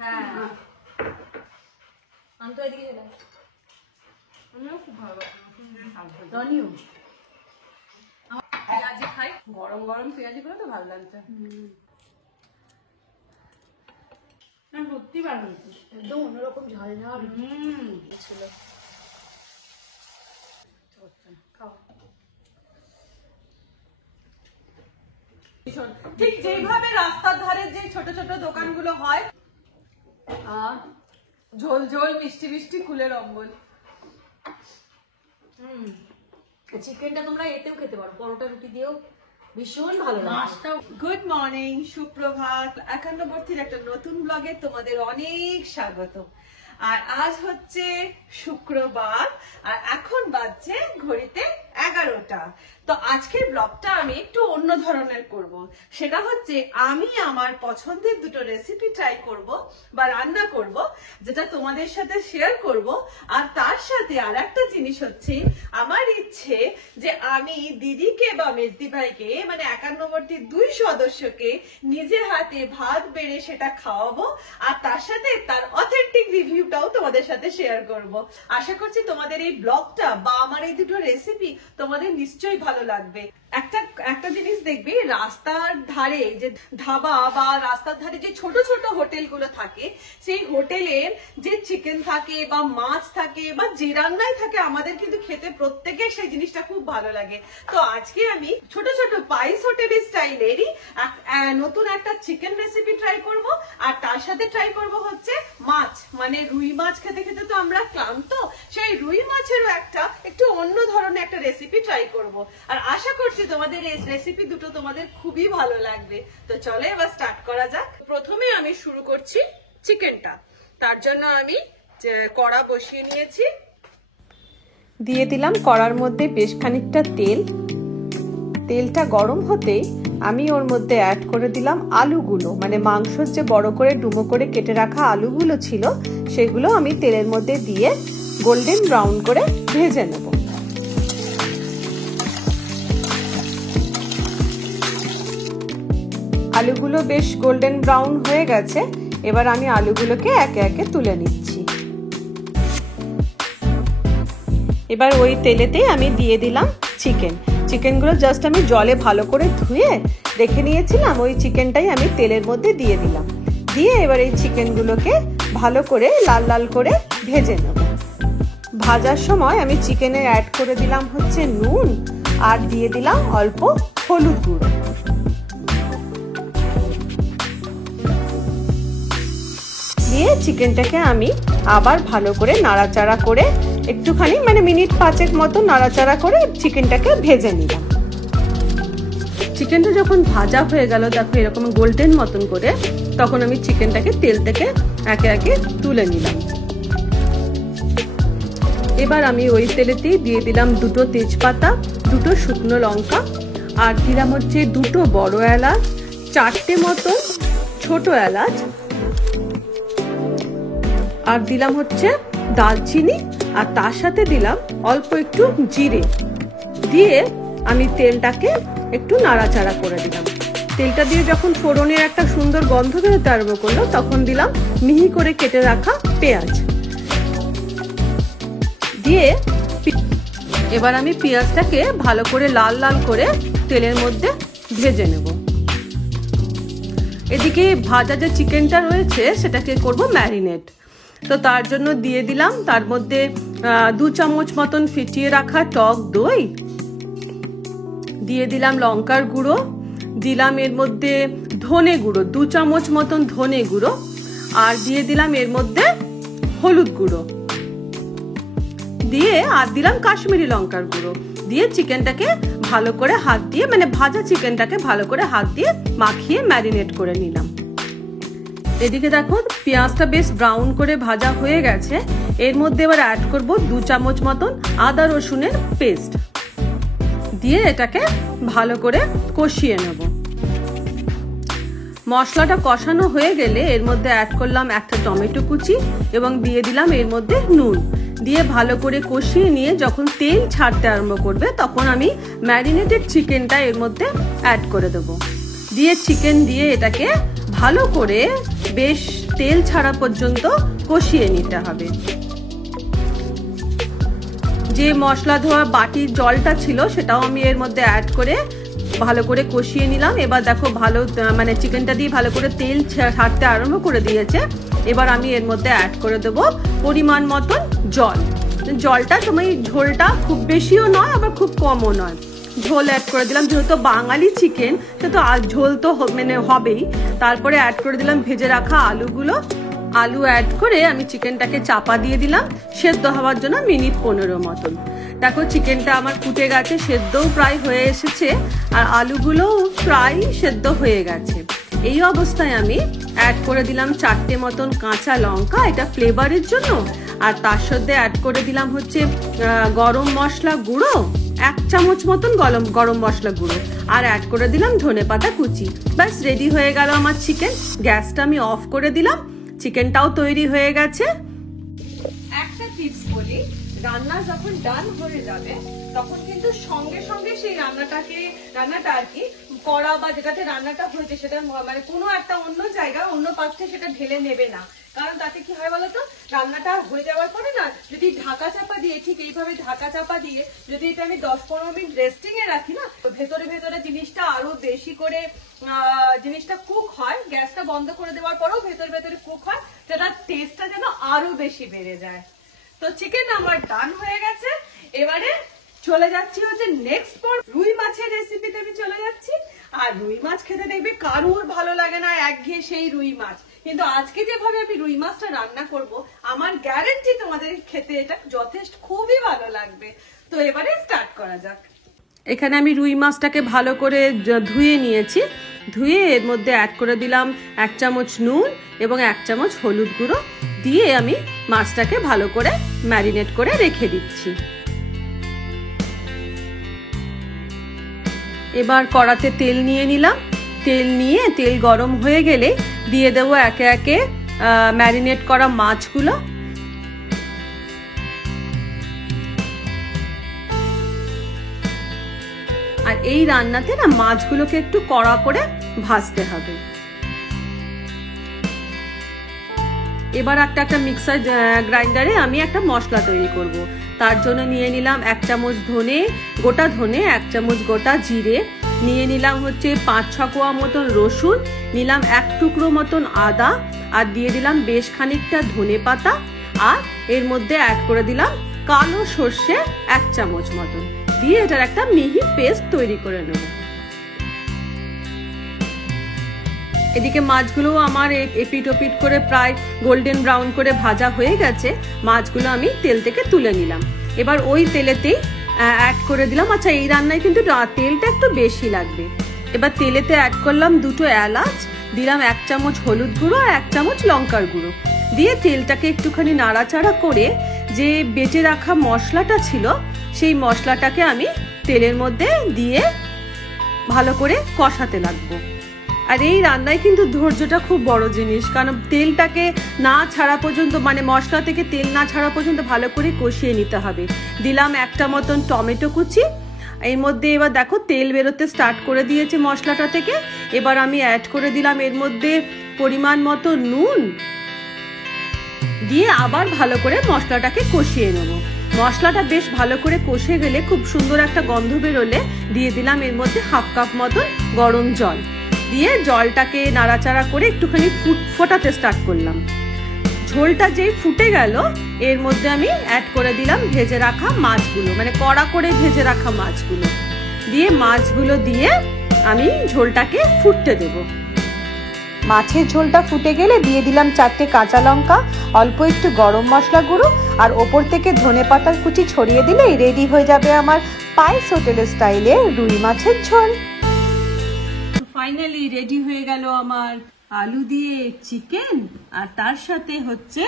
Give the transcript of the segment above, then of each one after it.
হ্যাঁ আমি তো এদিকে চলে খুব ভালো রনিও পেঁয়াজি খাই, গরম গরম পেঁয়াজি করে তো ভালো লাগছে। সত্যি ভালো হয়েছে, একদম অন্যরকম ঝাল ঝাল ছিল। ঠিক যেভাবে রাস্তার ধারে যে ছোট ছোট দোকানগুলো হয়, আর ঝোল ঝোল মিষ্টি মিষ্টি কুলের অম্বল। চিকেনটা তোমরা এতেও খেতে পারো, পরোটা রুটি দিয়েও ভীষণ ভালো লাগে। গুড মর্নিং, সুপ্রভাত। একান্নবর্তীর একটা নতুন ব্লগে তোমাদের অনেক স্বাগত। আর আজ হচ্ছে শুক্রবার, আর এখন বাজছে ঘড়িতে 11টা। তো আজকের ব্লগটা আমি একটু অন্য ধরনের করব। সেটা হচ্ছে আমি আমার পছন্দের দুটো রেসিপি ট্রাই করব বা রান্না করব, যেটা তোমাদের সাথে শেয়ার করব। আর তার সাথে আর একটা জিনিস হচ্ছে, আমার ইচ্ছে যে আমি দিদিকে বা মেজদি ভাইকে, মানে একান্নবর্তীর 2 সদস্যকে নিজে হাতে ভাত বেড়ে সেটা খাওয়াবো, আর তার সাথে তার অথেন্টিক রিভিউটাও তোমাদের সাথে শেয়ার করব। আশা করছি তোমাদের এই ব্লগটা বা আমার এই দুটো রেসিপি তোমাদের নিশ্চয়ই ভালো লাগবে। একটা জিনিস দেখবে, রাস্তার ধারে যে ধাবা বা রাস্তার ধারে যে ছোট ছোট হোটেলগুলো থাকে, সেই হোটেলের যে চিকেন থাকে বা মাছ থাকে বা যে রান্নাই থাকে, আমাদের কিন্তু খেতে প্রত্যেকের সেই জিনিসটা খুব ভালো লাগে। তো আজকে আমি ছোট ছোট পাইস হোটেলের স্টাইলেরই নতুন একটা চিকেন রেসিপি ট্রাই করব, আর তার সাথে ট্রাই করব হচ্ছে মাছ, মানে রুই মাছ খেতে খেতে তো আমরা ক্লান্ত, সেই রুই মাছেরও একটু অন্য ধরনের একটা রেসিপি ট্রাই করব। আর আশা করছি তোমাদের এই রেসিপি দুটো তোমাদের খুবই ভালো লাগবে। তো চলো এবার স্টার্ট করা যাক। প্রথমে আমি শুরু করছি চিকেনটা। তার জন্য আমি কড়া বসিয়ে নিয়েছি, দিয়ে দিলাম কড়ার মধ্যে বেশ খানিকটা তেল। তেলটা গরম হতেই আমি ওর মধ্যে অ্যাড করে দিলাম আলুগুলো, মানে মাংসর যে বড় করে ডুমো করে কেটে রাখা আলুগুলো ছিল, সেগুলো আমি তেলের মধ্যে দিয়ে গোল্ডেন ব্রাউন করে ভেজে নেব। আলুগুলো বেশ গোল্ডেন ব্রাউন হয়ে গেছে, এবার আমি আলুগুলোকে একে একে তুলে নিচ্ছি। এবার ওই তেলেতেই আমি দিয়ে দিলাম চিকেনগুলো জাস্ট আমি জলে ভালো করে ধুয়ে রেখে নিয়েছিলাম, ওই চিকেনটাই আমি তেলের মধ্যে দিয়ে দিলাম। দিয়ে এবার এই চিকেনগুলোকে ভালো করে লাল লাল করে ভেজে নেব। ভাজার সময় আমি চিকেনে অ্যাড করে দিলাম হচ্ছে নুন, আর দিয়ে দিলাম অল্প হলুদ গুঁড়ো। দিয়ে চিকেনটাকে আমি আবার ভালো করে নাড়াচাড়া করে একটুখানি, মানে মিনিট 5 মতো নাড়াচাড়া করে চিকেনটাকে ভেজে নিলাম। চিকেনটা যখন ভাজা হয়ে গেল, দেখো এরকম গোল্ডেন মতন করে, তখন আমি চিকেনটাকে তেল থেকে একে একে তুলে নিলাম। এবার আমি ওই তেলেতেই দিয়ে দিলাম 2টো তেজপাতা, 2টো শুকনো লঙ্কা, আর দিলাম হচ্ছে 2টো বড় এলাচ, 4টে মতো ছোট এলাচ, আর দিলাম হচ্ছে দারচিনি, আর তার সাথে দিলাম অল্প একটু জিরে। দিয়ে আমি তেলটাকে একটু নাড়াচাড়া করে দিলাম। তেলটা দিয়ে যখন ফোড়নের একটা সুন্দর গন্ধ বেরোতে আরম্ভ করলো, তখন দিলাম মিহি করে কেটে রাখা পেঁয়াজ। দিয়ে এবার আমি পেঁয়াজটাকে ভালো করে লাল লাল করে তেলের মধ্যে ভেজে নেব। এদিকে ভাজা যে চিকেনটা রয়েছে সেটাকে করব ম্যারিনেট। তো তার জন্য দিয়ে দিলাম তার মধ্যে 2 চামচ মতন ফিটিয়ে রাখা টক দই, দিয়ে দিলাম লঙ্কার গুঁড়ো, দিলাম এর মধ্যে ধনে গুঁড়ো 2 চামচ মতন ধনে গুঁড়ো, আর দিয়ে দিলাম এর মধ্যে হলুদ গুঁড়ো, দিয়ে আর দিলাম কাশ্মীরি লঙ্কার গুঁড়ো। দিয়ে চিকেনটাকে ভালো করে হাত দিয়ে, মানে ভাজা চিকেনটাকে ভালো করে হাত দিয়ে মাখিয়ে ম্যারিনেট করে নিলাম। এদিকে দেখো পেঁয়াজটা বেশ ব্রাউন করে ভাজা হয়ে গেছে। এর মধ্যে এবার অ্যাড করব 2 চামচ মতন আদা রসুনের পেস্ট, দিয়ে এটাকে ভালো করে কষিয়ে নেব। মশলাটা কষানো হয়ে গেলে এর মধ্যে অ্যাড করলাম একটা টমেটো কুচি, এবং দিয়ে দিলাম এর মধ্যে নুন। দিয়ে ভালো করে কষিয়ে নিয়ে যখন তেল ছাড়তে আরম্ভ করবে, তখন আমি ম্যারিনেটেড চিকেনটা এর মধ্যে অ্যাড করে দেবো। দিয়ে চিকেন দিয়ে এটাকে ভালো করে বেশ তেল ছাড়া পর্যন্ত কষিয়ে নিতে হবে। যে মশলা ধোয়া বাটির জলটা ছিল সেটাও আমি এর মধ্যে অ্যাড করে ভালো করে কষিয়ে নিলাম। এবার দেখো ভালো মানে চিকেনটা দিয়ে ভালো করে তেল ছাড়তে আরম্ভ করে দিয়েছে। এবার আমি এর মধ্যে অ্যাড করে দেবো পরিমাণ মতন জল। জলটা তুমি ঝোলটা খুব বেশিও নয় আবার খুব কমও নয়, ঝোল অ্যাড করে দিলাম। যেহেতু বাঙালি চিকেন তো ঝোল তো মানে হবেই। তারপরে অ্যাড করে দিলাম ভেজে রাখা আলুগুলো। আলু অ্যাড করে আমি চিকেনটাকে চাপা দিয়ে দিলাম সেদ্ধ হওয়ার জন্য মিনিট 15 মতন। দেখো চিকেনটা আমার ফুটে গেছে, সেদ্ধও প্রায় হয়ে এসেছে আর আলুগুলোও প্রায় সেদ্ধ হয়ে গেছে। এই অবস্থায় আমি অ্যাড করে দিলাম 4টে মতন কাঁচা লঙ্কা, এটা ফ্লেভারের জন্য। আর তার সাথে অ্যাড করে দিলাম হচ্ছে গরম মশলা গুঁড়ো, 1 চামচ মতন গরম মশলা গুঁড়ো, আর অ্যাড করে দিলাম ধনেপাতা কুচি। ব্যাস রেডি হয়ে গেল আমার চিকেন। গ্যাসটা আমি অফ করে দিলাম, চিকেনটাও তৈরি হয়ে গেছে। একটা টিপস বলি, রান্না যখন ডান হয়ে যাবে তখন কিন্তু সঙ্গে সঙ্গে সেই রান্নাটা আর কি কড়া বা যেটাতে রান্নাটা হয়েছে সেটা মানে কোনো একটা অন্য জায়গা অন্য পাত্রে সেটা ঢেলে নেবে না। কারণ তাতে কি হয় বলতো, রান্নাটা হয়ে যাওয়ার পরে না যদি ঢাকা চাপা দিয়ে ঠিক এইভাবে ঢাকা চাপা দিয়ে যদি এটা আমি 10-15 মিনিট রেস্টিং এ রাখি না, ভেতরে ভেতরে জিনিসটা আরো বেশি করে জিনিসটা কুক হয়। গ্যাসটা বন্ধ করে দেওয়ার পরেও ভেতরে ভেতরে কুক হয়, সেটার টেস্টটা যেন আরো বেশি বেড়ে যায়। তো চিকেন আমার ডান হয়ে গেছে। এবারে চলে যাচ্ছি হচ্ছে নেক্সট পর রুই মাছের রেসিপিতে আমি চলে যাচ্ছি। আর রুই মাছ খেতে দেখবে কারুর ভালো লাগে না, একঘেয়ে সেই রুই মাছ। কিন্তু আজকে যেভাবে আমি রুই মাছটা রান্না করব, আমার গ্যারান্টি তোমাদের খেতে এটা যথেষ্ট খুবই ভালো লাগবে। তো এবারে স্টার্ট করা যাক। এখানে আমি রুই মাছটাকে ভালো করে ধুয়ে নিয়েছি। ধুয়ে এর মধ্যে অ্যাড করে দিলাম 1 চামচ নুন এবং 1 চামচ হলুদ গুঁড়ো দিয়ে আমি মাছটাকে ভালো করে ম্যারিনেট করে রেখে দিচ্ছি। এবার কড়াতে তেল নিয়ে নিলাম। তেল নিয়ে তেল গরম হয়ে গেলে দিয়ে দেবো একে একে ম্যারিনেট করা মাছগুলো। আর এই রান্নাতে না মাছগুলোকে একটু কড়া করে ভাজতে হবে। এবার একটা মিক্সার গ্রাইন্ডারে আমি একটা মশলা তৈরি করব। তার জন্য নিয়ে নিলাম 1 চামচ গোটা ধনে, 1 চামচ গোটা জিরে, নিয়ে নিলাম হচ্ছে 5-6 কোয়া মতন রসুন, নিলাম 1 টুকরো মতন আদা, আর দিয়ে দিলাম বেশ খানিকটা ধনেপাতা, আর এর মধ্যে অ্যাড করে দিলাম কালো সর্ষে 1 চামচ মতন, দিয়ে এটার একটা মিহি পেস্ট তৈরি করে নেব। এদিকে মাছগুলো আমার এপিট ওপিট করে প্রায় গোল্ডেন ব্রাউন করে ভাজা হয়ে গেছে। মাছগুলো আমি তেল থেকে তুলে নিলাম। এবার ওই তেলেতেই অ্যাড করে দিলাম, আচ্ছা এই রান্নায় কিন্তু তেলটা একটু বেশি লাগবে। এবার তেলেতে অ্যাড করলাম 2টো এলাচ, দিলাম 1 চামচ হলুদ গুঁড়ো আর 1 চামচ লঙ্কার গুঁড়ো, দিয়ে তেলটাকে একটুখানি নাড়াচাড়া করে যে বেটে রাখা মশলাটা ছিল সেই মশলাটাকে আমি তেলের মধ্যে দিয়ে ভালো করে কষাতে লাগবো। আর এই রান্নায় কিন্তু ধৈর্যটা খুব বড় জিনিস, কারণ তেলটাকে না ছাড়া পর্যন্ত মানে মশলা থেকে তেল না ছাড়া পর্যন্ত ভালো করে কষিয়ে নিতে হবে। দিলাম 1টা মতন টমেটো কুচি। এর মধ্যে এবার দেখো তেল বেরোতে স্টার্ট করে দিয়েছে মশলাটা থেকে। এবার আমি অ্যাড করে দিলাম এর মধ্যে পরিমাণ মতো নুন, দিয়ে আবার ভালো করে মশলাটাকে কষিয়ে নেব। মশলাটা বেশ ভালো করে কষে গেলে খুব সুন্দর একটা গন্ধ বেরোলে দিয়ে দিলাম এর মধ্যে 1/2 কাপ মতন গরম জল, দিয়ে জলটাকে নাড়াচাড়া করে একটুখানি ফোটাতে স্টার্ট করলাম। ঝোলটা যেই ফুটে গেল এর মধ্যে আমি অ্যাড করে দিলাম ভেজে রাখা মাছগুলো, মানে কড়া করে ভেজে রাখা মাছগুলো, দিয়ে মাছগুলো দিয়ে আমি ঝোলটাকে ফুটতে দেব। মাছের ঝোলটা ফুটে গেলে দিয়ে দিলাম 4টে কাঁচা লঙ্কা, অল্প একটু গরম মশলা গুঁড়ো, আর ওপর থেকে ধনেপাতার কুচি ছড়িয়ে দিলেই রেডি হয়ে যাবে আমার পায়েস হোটেল স্টাইলে রুই মাছের ঝোল। ফাইনালি রেডি হয়ে গেল আমার আলু দিয়ে চিকেন, আর তার সাথে হচ্ছে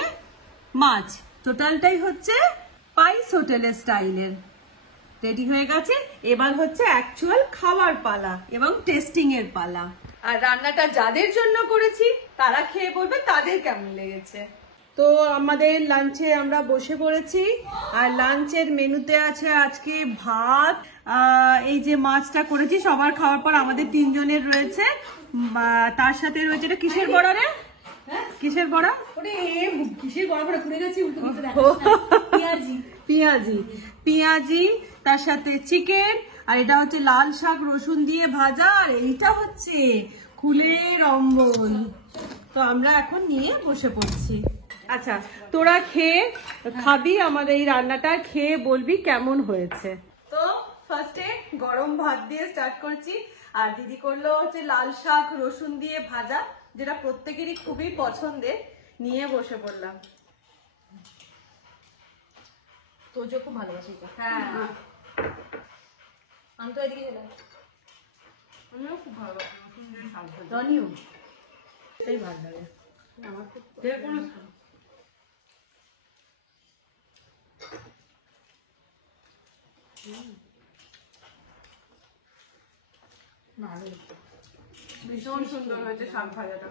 মাছ। টোটালটাই হচ্ছে পায়েস হোটেল স্টাইলের রেডি হয়ে গেছে। এবার হচ্ছে অ্যাকচুয়াল খাওয়ার পালা এবং টেস্টিং এর পালা। আর রান্নাটা যাদের জন্য করেছি তারা খেয়ে বলবে তাদের কেমন লেগেছে। তো আমাদের লাঞ্চে আমরা বসে পড়েছি, আর লাঞ্চের মেনুতে আছে আজকে ভাত, এই যে মাছটা করেছি সবার খাওয়ার পর আমাদের 3 জনের রয়েছে, তার সাথে রয়েছে এটা কিসের বড়া রে? কিসের বড়া? ওরে কিসের বড় বড় পুড়ে গেছে উল্টো দিকে পেঁয়াজি পেঁয়াজি, পেঁয়াজি, তার সাথে চিকেন, আর এটা হচ্ছে লাল শাক রসুন দিয়ে ভাজা, আর এইটা হচ্ছে কুলের অম্বল। তো আমরা এখন নিয়ে বসে পড়ছি। আচ্ছা, তোরা খেয়ে খাবি আমাদের এই রান্নাটা, খেয়ে বলবি কেমন হয়েছে। তো ফার্স্টে গরম ভাত দিয়ে স্টার্ট করছি, আর দিদি করলো হচ্ছে লাল শাক রসুন দিয়ে ভাজা, যেটা প্রত্যেকেরই খুবই পছন্দের। নিয়ে বসে পড়লাম। তোজো খুব ভালোবাসি এটা। হ্যাঁ, আমি তো এদিকে গেলাম। আমিও খুব ভালো রনিও এটাই ভালো লাগে আমার খুব ভালো। ভীষণ সুন্দর হয়েছে শাক ভাজাটা,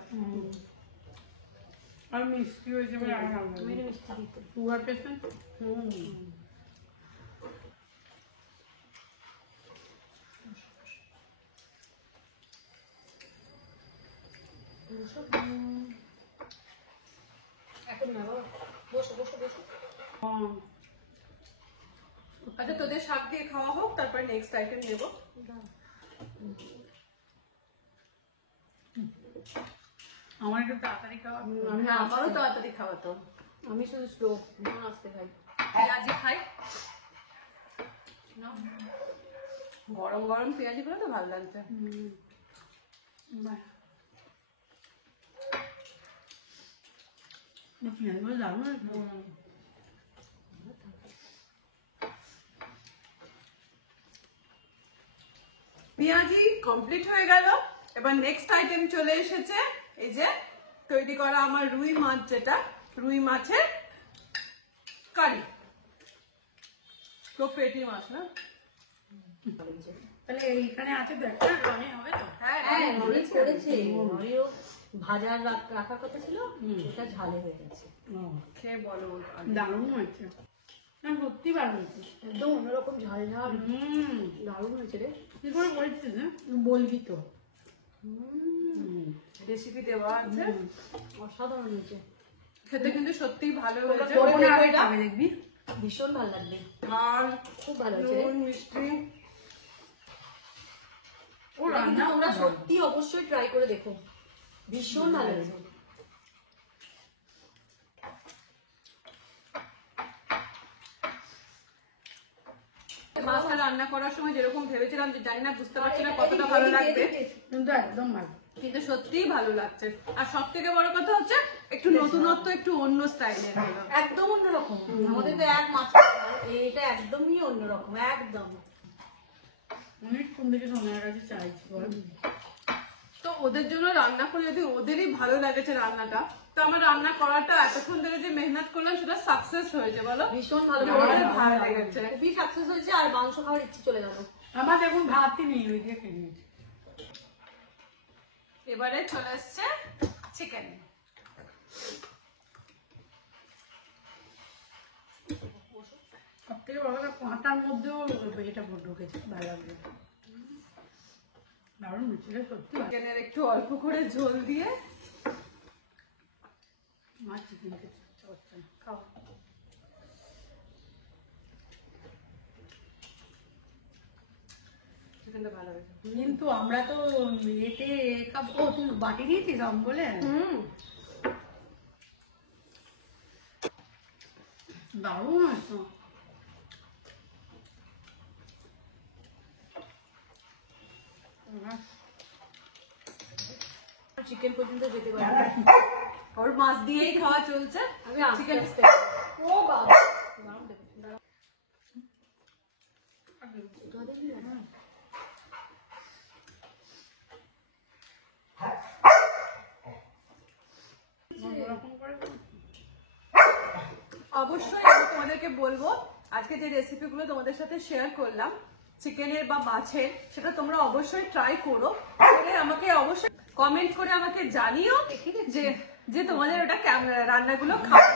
আর মিষ্টি হয়েছে বলে আর ভালো লাগে। মিষ্টি দিতে সুগার পেশেন্ট। এখন না বাবা, বসো বসো বসো। আচ্ছা, তোদের শাক দিয়ে খাওয়া হোক, তারপর নেক্সট আইটেম নেবো। আমার একটু তাড়াতাড়ি খাওয়া, আমারও তাড়াতাড়ি খাওয়াতো। আমি শুধু স্লো ভীষণ আসতে খাই। পেঁয়াজি খাই, গরম গরম পেঁয়াজি করে তো ভালো লাগছে। পেঁয়াজগুলো দারুণ হয়েছে। পেঁয়াজি কমপ্লিট হয়ে গেল। এবার নেক্সট আইটেম চলে এসেছে, এই যে তৈরি করা আমার রুই মাছ, যেটা রুই মাছের কারি। তো পেটি মাছ না? তাহলে এইখানে আছে তো একটা, রনি হবে তো? হ্যাঁ, হ্যাঁ রনি করেছে। রনিও ভাজা রাখার কথা ছিল, ওটা ঝালে হয়ে গেছে। খেয়ে বলো। দারুণ হয়েছে, না সত্যি ভালো হয়েছে। একদম অন্যরকম ঝাল ঝাল দারুণ হয়েছে রে। কি করে বলছিস? বলবি তো। রেসিপি দেওয়া আছে, অসাধারণ হয়েছে। খেতে কিন্তু সত্যিই ভালো হয়েছে। করে ওখানে দেখো আগে এটা। খাবে দেখবি। ভীষণ ভালো লাগবে, আর খুব ভালো হয়েছে রে। নুন মিষ্টি, ও এটা কিন্তু রান্না তোমরা সত্যি অবশ্যই ট্রাই করে দেখো, ভীষণ ভালো হয়েছে। মাছটা রান্না করার সময় যেরকম ভেবেছিলাম, যে জানি না, বুঝতে পারছি না কতটা ভালো লাগবে, কিন্তু একদম ভালো। কিন্তু সত্যিই ভালো লাগছে। আর সব থেকে বড় কথা হচ্ছে একটু নতুনত্ব, একটু অন্য স্টাইলের হলো। একদম অন্যরকম। আমাদের তো এক মাছ, এটা একদমই অন্যরকম, একদম। অনেক কোন থেকে সময়ের কাছে চাইছি বল। তো ওদের জন্য রান্না করে যদি ওদেরই ভালো লাগেছে রান্নাটা, তো আমার রান্না করাটা এতক্ষণ ধরে যে মেহনত করলাম সেটা সাকসেস হয়েছে, বলো? ভীষণ ভালো আমাদের ভালো লেগেছে। খুবই সাকসেস হয়েছে, আর মাংস খাওয়ার ইচ্ছে চলে গেল। আমার এখন ভাতই নেই, ওই দিয়ে খেয়ে নিয়েছি। এবারে চলে এসছে চিকেন। সব থেকে বড় কথা, কাঁটার মধ্যেও এটা ঢুকেছে, ভালো লাগবে। দারুণ হয়েছিল সত্যি। চিকেনের একটু অল্প করে ঝোল দিয়ে মাছ চিকেন খেতে ইচ্ছা করছে না। খাও। চিকেনটা ভালো হয়েছে। কিন্তু আমরা তো এতে খাবো। ও তুই বাটি দিয়েছিস আম বলে? দারুণ হয়েছে। চিকেন পর্যন্ত যেতে পারবে। ওর মাছ দিয়েই খাওয়া চলছে। আমি আস্তে চিকেন আস্তে। ও বাবা, দারুণ দেখো, দারুণ। জল দিবি না? অবশ্যই আমি তোমাদেরকে বলবো, আজকে যে রেসিপিগুলো তোমাদের সাথে শেয়ার করলাম চিকেনের বা মাছের, সেটা তোমরা অবশ্যই ট্রাই করো, করে আমাকে অবশ্যই কমেন্ট করে আমাকে জানিও যে যে তোমাদের ওটা রান্নাগুলো খাওয়া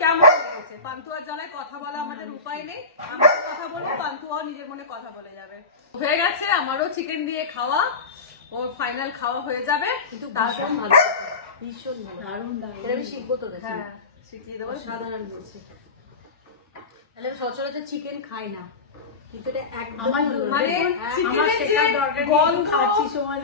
কেমন লেগেছে। পান্তুয়ার জ্বালায় কথা বলা আমাদের উপায় নেই, আমরা কথা বলবো, পান্তুয়াও নিজের মনে কথা বলে যাবে। হয়ে গেছে আমারও চিকেন দিয়ে খাওয়া, ও ফাইনাল খাওয়া হয়ে যাবে। কিন্তু ভীষণ ভালো হয়েছে, ভীষণ ভালো। দারুণ দারুণ। এটা আমি শিখবো তো দেখি। হ্যাঁ শিখিয়ে দেবো। সাধারণ বলছি। তাহলে আমি সচরাচর চিকেন খাই না, কিন্তু এটা একদম আমার মানে আমার চিকেনের যে শেখার দরকার নেই, গন্ধ, একটু খাচ্ছি সময়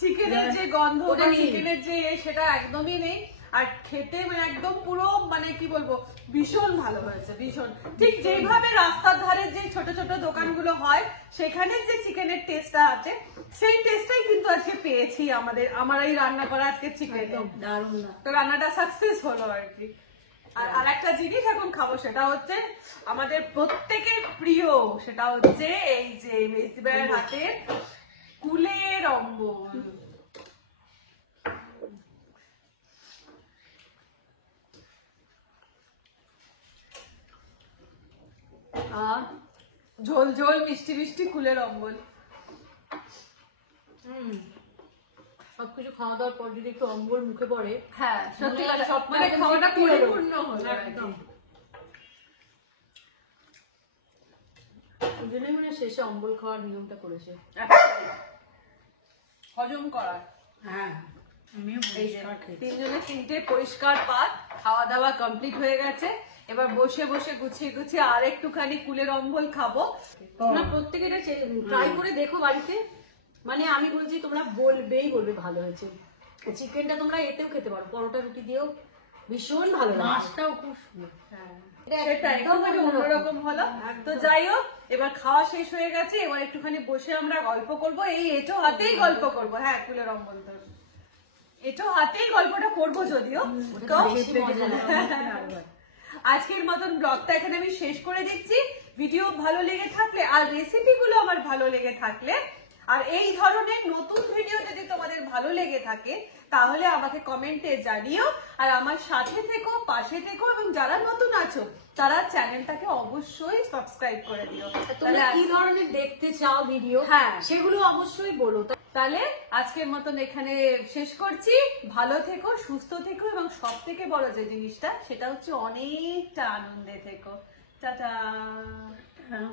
চিকেনের যে গন্ধ ওটা বা নেই। চিকেনের যে সেটা একদমই নেই। আর খেতে মানে একদম পুরো মানে কি বলবো ভীষণ ভালো হয়েছে, ভীষণ। ঠিক যেভাবে রাস্তার ধারে যে ছোট ছোট দোকানগুলো হয় সেখানে যে চিকেনের টেস্টটা আছে সেই টেস্টটাই কিন্তু আজকে পেয়েছি আমার এই রান্না করা আজকে চিকেন। দারুণ না। তো রান্নাটা সাকসেস হলো আর কি। আর আরেকটা জিনিস এখন খাবো, সেটা হচ্ছে আমাদের প্রত্যেকের প্রিয়, সেটা হচ্ছে এই যে মেজদি ভাইয়ের হাতের কুলের অম্বল। আর ঝোল ঝোল মিষ্টি মিষ্টি কুলের অম্বল। সবকিছু খাওয়া দাওয়ার পর যদি একটু অম্বল মুখে পড়ে, হ্যাঁ সত্যি কথা, সব মানে একদম খাওয়াটা তৃপ্তি হলো। পরিপূর্ণ হলো একদম। ওই জন্যই মানে শেষে অম্বল খাওয়ার নিয়মটা করেছে। হজম করার। হ্যাঁ আমিও এই যে পরিষ্কার খেয়েছি। তিনজনে তিনটে পরিষ্কার পাত, খাওয়া দাওয়া কমপ্লিট হয়ে গেছে। এবার বসে বসে গুছিয়ে গুছিয়ে আর একটুখানি কুলের অম্বল খাবো। তোমরা প্রত্যেকে এটা ট্রাই করে দেখো বাড়িতে, মানে আমি বলছি তোমরা বলবে ভালো হয়েছে। চিকেনটা তোমরা এতেও খেতে পারো, পরোটা রুটি দিয়েও ভীষণ ভালো লাগে। মাছটাও খুব সুন্দর। এটা সেটাই একদম একটু অন্যরকম হলো। তো যাই হোক, এবার খাওয়া শেষ হয়ে গেছে, এবার একটুখানি বসে আমরা গল্প করবো। এই এঁটো হাতেই গল্প করবো। হ্যাঁ কুলের অম্বল তো এঁটো হাতেই গল্পটা করবো যদিও। তো বেশি মজা লাগে। আজকের মতন ব্লগটা এখানে আমি শেষ করে দিচ্ছি। ভিডিও ভালো লেগে থাকলে আর রেসিপিগুলো আমার ভালো লেগে থাকলে আর এই ধরনের নতুন ভিডিও যদি তোমাদের ভালো লেগে থাকে তাহলে আমাকে কমেন্টে জানিও। আর আমার সাথে থেকো, পাশে থেকো, এবং যারা নতুন আছো তারা চ্যানেলটাকে অবশ্যই সাবস্ক্রাইব করে দিও। তোমরা কি ধরনের দেখতে চাও ভিডিও, হ্যাঁ। সেগুলো অবশ্যই বলো। তাহলে আজকের মতন এখানে শেষ করছি। ভালো থেকো, সুস্থ থেকো, এবং সব থেকে বড় যে জিনিসটা সেটা হচ্ছে অনেকটা আনন্দে থেকো। টাটা। হ্যাঁ।